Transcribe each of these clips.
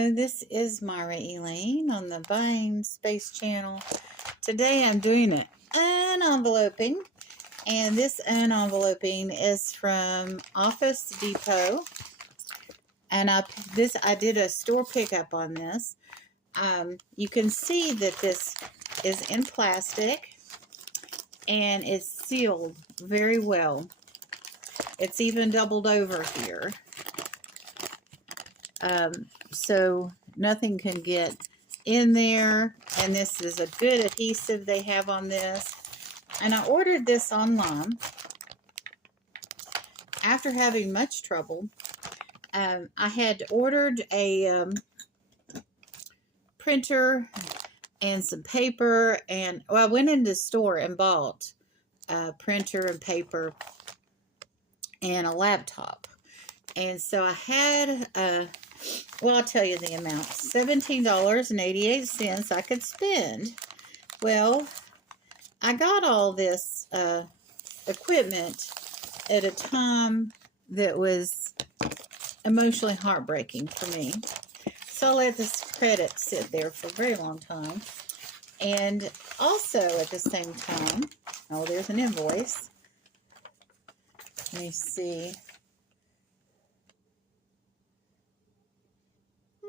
Hello, this is Myra Elaine on the Buying Space channel. Today I'm doing an unenveloping, and this unenveloping is from Office Depot. And I did a store pickup on this. You can see that this is in plastic and it's sealed very well. It's even doubled over here. So nothing can get in there, and this is a good adhesive they have on this. And I ordered this online after having much trouble. I had ordered a printer and some paper, and I went into the store and bought a printer and paper and a laptop. And so I had, well, I'll tell you the amount, $17.88 I could spend. Well, I got all this equipment at a time that was emotionally heartbreaking for me. So I let this credit sit there for a very long time. And also at the same time, oh, there's an invoice. Let me see.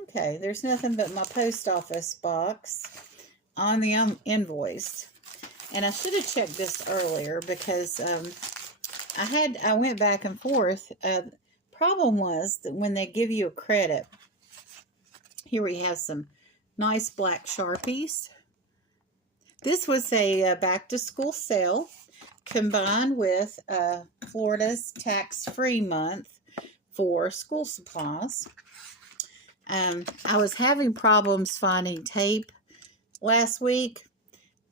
Okay, there's nothing but my post office box on the invoice. And I should have checked this earlier because I went back and forth. Problem was that when they give you a credit, here we have some nice black Sharpies. This was a back to school sale combined with Florida's tax-free month for school supplies. I was having problems finding tape last week,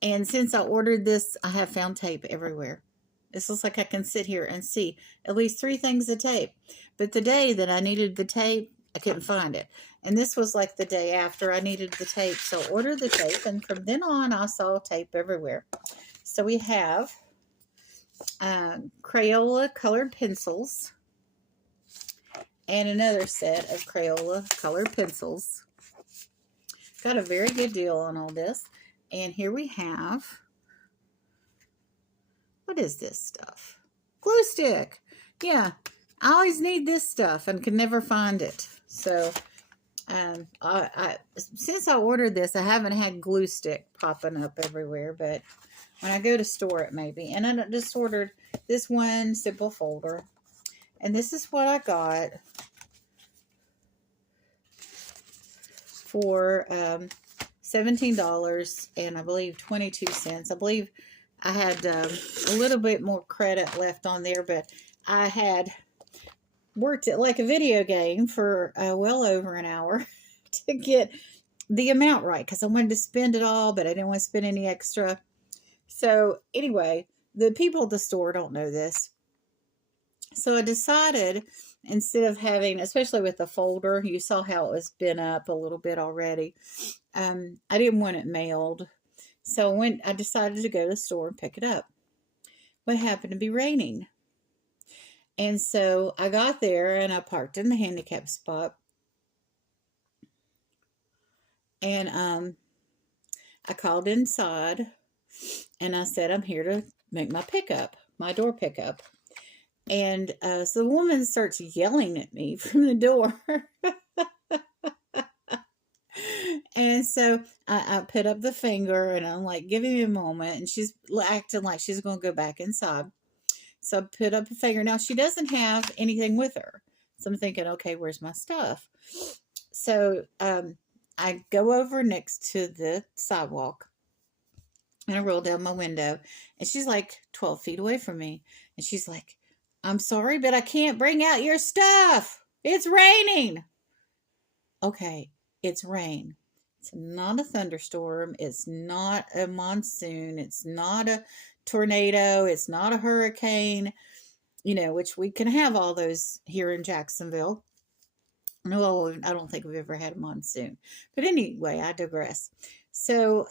and since I ordered this, I have found tape everywhere. This looks like I can sit here and see at least 3 things of tape. But the day that I needed the tape, I couldn't find it. And this was like the day after I needed the tape. So I ordered the tape, and from then on, I saw tape everywhere. So we have Crayola colored pencils. And another set of Crayola colored pencils. Got a very good deal on all this. And here we have, what is this stuff? Glue stick. Yeah, I always need this stuff and can never find it. So, since I ordered this, I haven't had glue stick popping up everywhere. But when I go to store it, maybe. And I just ordered this one simple folder. And this is what I got for $17 and I believe 22 cents. I believe I had a little bit more credit left on there, but I had worked it like a video game for well over an hour to get the amount right because I wanted to spend it all, but I didn't want to spend any extra. So anyway, the people at the store don't know this. So I decided, instead of having, especially with the folder, you saw how it was bent up a little bit already. I didn't want it mailed. So I decided to go to the store and pick it up. What happened to be raining. And so I got there and I parked in the handicap spot. And I called inside and I said, I'm here to make my pickup, my door pickup. And so the woman starts yelling at me from the door. And so I put up the finger and I'm like, give me a moment. And she's acting like she's going to go back inside. So I put up a finger. Now, she doesn't have anything with her. So I'm thinking, okay, where's my stuff? So I go over next to the sidewalk. And I roll down my window. And she's like 12 feet away from me. And she's like, I'm sorry, but I can't bring out your stuff. It's raining. Okay, it's rain. It's not a thunderstorm. It's not a monsoon. It's not a tornado. It's not a hurricane, which we can have all those here in Jacksonville. No, I don't think we've ever had a monsoon. But anyway, I digress. So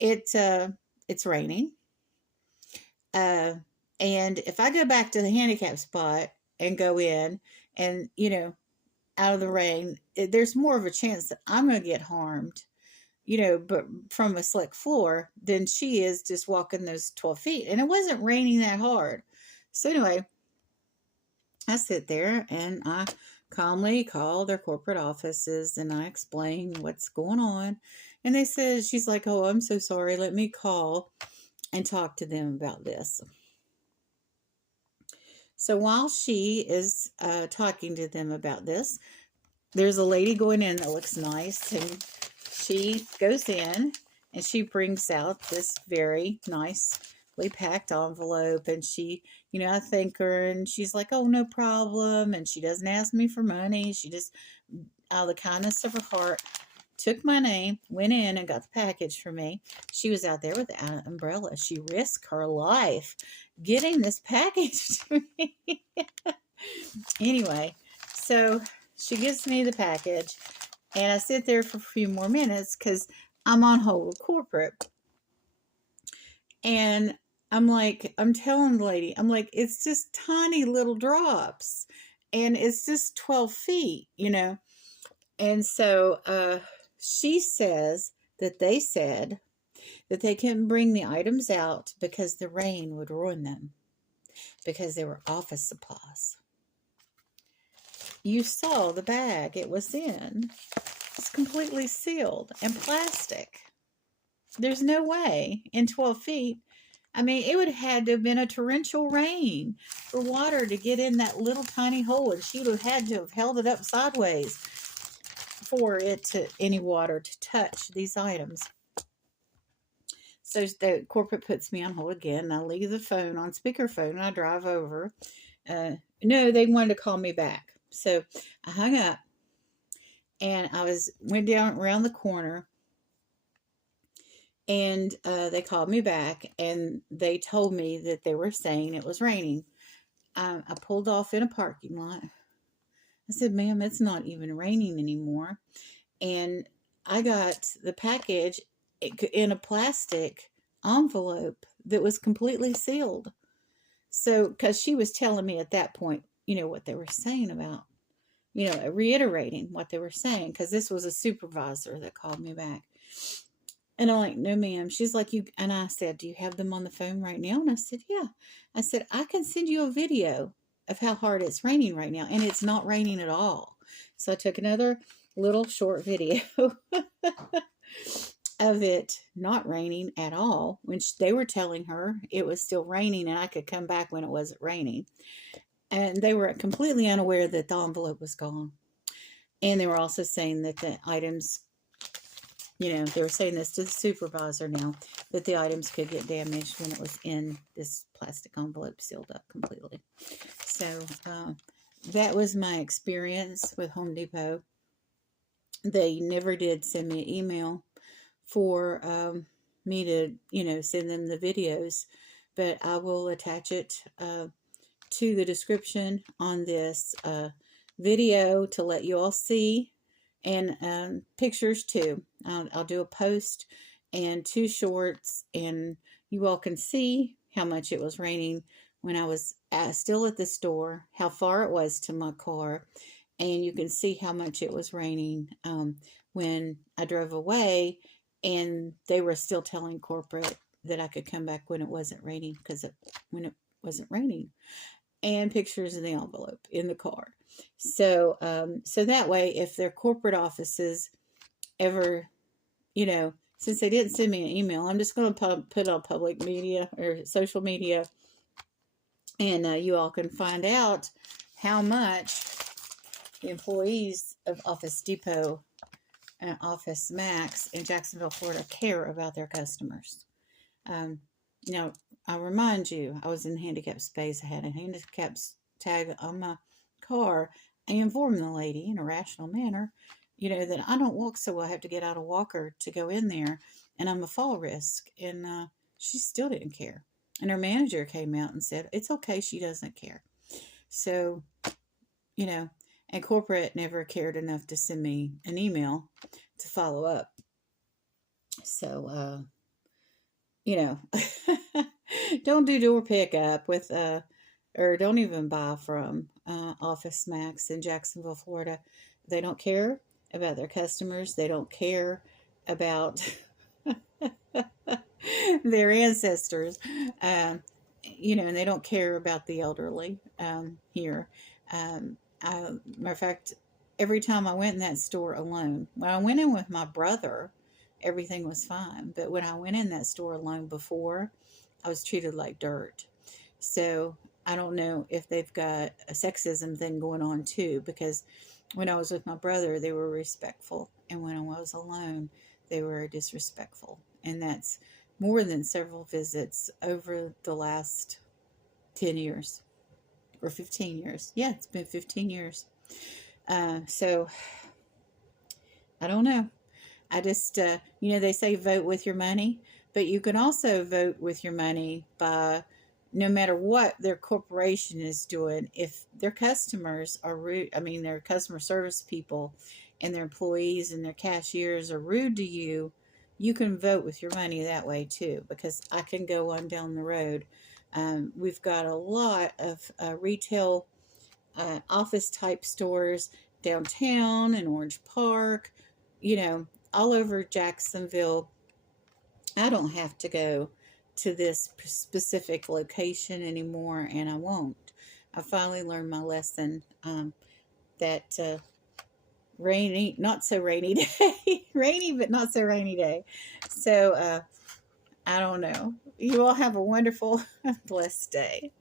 it's raining. And if I go back to the handicap spot and go in and, out of the rain, there's more of a chance that I'm going to get harmed, but from a slick floor than she is just walking those 12 feet. And it wasn't raining that hard. So anyway, I sit there and I calmly call their corporate offices and I explain what's going on. And they said, she's like, oh, I'm so sorry. Let me call and talk to them about this. So while she is talking to them about this, there's a lady going in that looks nice, and she goes in and she brings out this very nicely packed envelope, and she, I thank her, and she's like, oh, no problem, and she doesn't ask me for money. She just, out of the kindness of her heart, took my name, went in and got the package for me. She was out there with an umbrella. She risked her life getting this package to me. Anyway, so she gives me the package, and I sit there for a few more minutes because I'm on hold with corporate. And I'm telling the lady, it's just tiny little drops, and it's just 12 feet, And so she says that they said that they couldn't bring the items out because the rain would ruin them, because they were office supplies. You saw the bag it was in. It's completely sealed and plastic. There's no way in 12 feet. I mean, it would have had to have been a torrential rain for water to get in that little tiny hole, and she would have had to have held it up sideways for any water to touch these items. So the corporate puts me on hold again, and I leave the phone on speakerphone, and I drive over. No, they wanted to call me back. So I hung up, and went down around the corner, and they called me back, and they told me that they were saying it was raining. I pulled off in a parking lot. I said, ma'am, it's not even raining anymore. And I got the package in a plastic envelope that was completely sealed. So, because she was telling me at that point, what they were saying about, reiterating what they were saying, because this was a supervisor that called me back. And I'm like, no, ma'am. She's like, and I said, do you have them on the phone right now? And I said, yeah. I said, I can send you a video of how hard it's raining right now. And it's not raining at all. So I took another little short video of it not raining at all, when they were telling her it was still raining and I could come back when it wasn't raining. And they were completely unaware that the envelope was gone. And they were also saying that the items, they were saying this to the supervisor now, that the items could get damaged when it was in this plastic envelope sealed up completely. So that was my experience with Home Depot. They never did send me an email for me to, send them the videos, but I will attach it to the description on this video to let you all see, and pictures too. I'll do a post and 2 shorts, and you all can see how much it was raining when I was still at the store, how far it was to my car, and you can see how much it was raining when I drove away, and they were still telling corporate that I could come back when it wasn't raining, when it wasn't raining, and pictures of the envelope in the car. So that way, if their corporate offices ever, since they didn't send me an email, I'm just going to put it on public media or social media, and you all can find out how much the employees of Office Depot and Office Max in Jacksonville, Florida care about their customers. I remind you, I was in handicap space. I had a handicap tag on my car. I informed the lady in a rational manner, that I don't walk so well. I have to get out a walker to go in there, and I'm a fall risk. And she still didn't care. And her manager came out and said, it's okay, she doesn't care. So, and corporate never cared enough to send me an email to follow up. So, don't do door pickup with, or don't even buy from Office Max in Jacksonville, Florida. They don't care about their customers. They don't care about their ancestors. And they don't care about the elderly here. Matter of fact, every time I went in that store alone, when I went in with my brother, everything was fine. But when I went in that store alone before, I was treated like dirt. So I don't know if they've got a sexism thing going on too, because when I was with my brother, they were respectful. And when I was alone, they were disrespectful. And that's more than several visits over the last 10 years or 15 years. Yeah, it's been 15 years. So I don't know. I just, they say vote with your money, but you can also vote with your money by no matter what their corporation is doing. If their customers are rude, their customer service people and their employees and their cashiers are rude to you, you can vote with your money that way too, because I can go on down the road. We've got a lot of retail office type stores downtown in Orange Park, all over Jacksonville. I don't have to go to this specific location anymore, and I won't. I finally learned my lesson that rainy, not so rainy day, rainy but not so rainy day. So I don't know. You all have a wonderful, blessed day.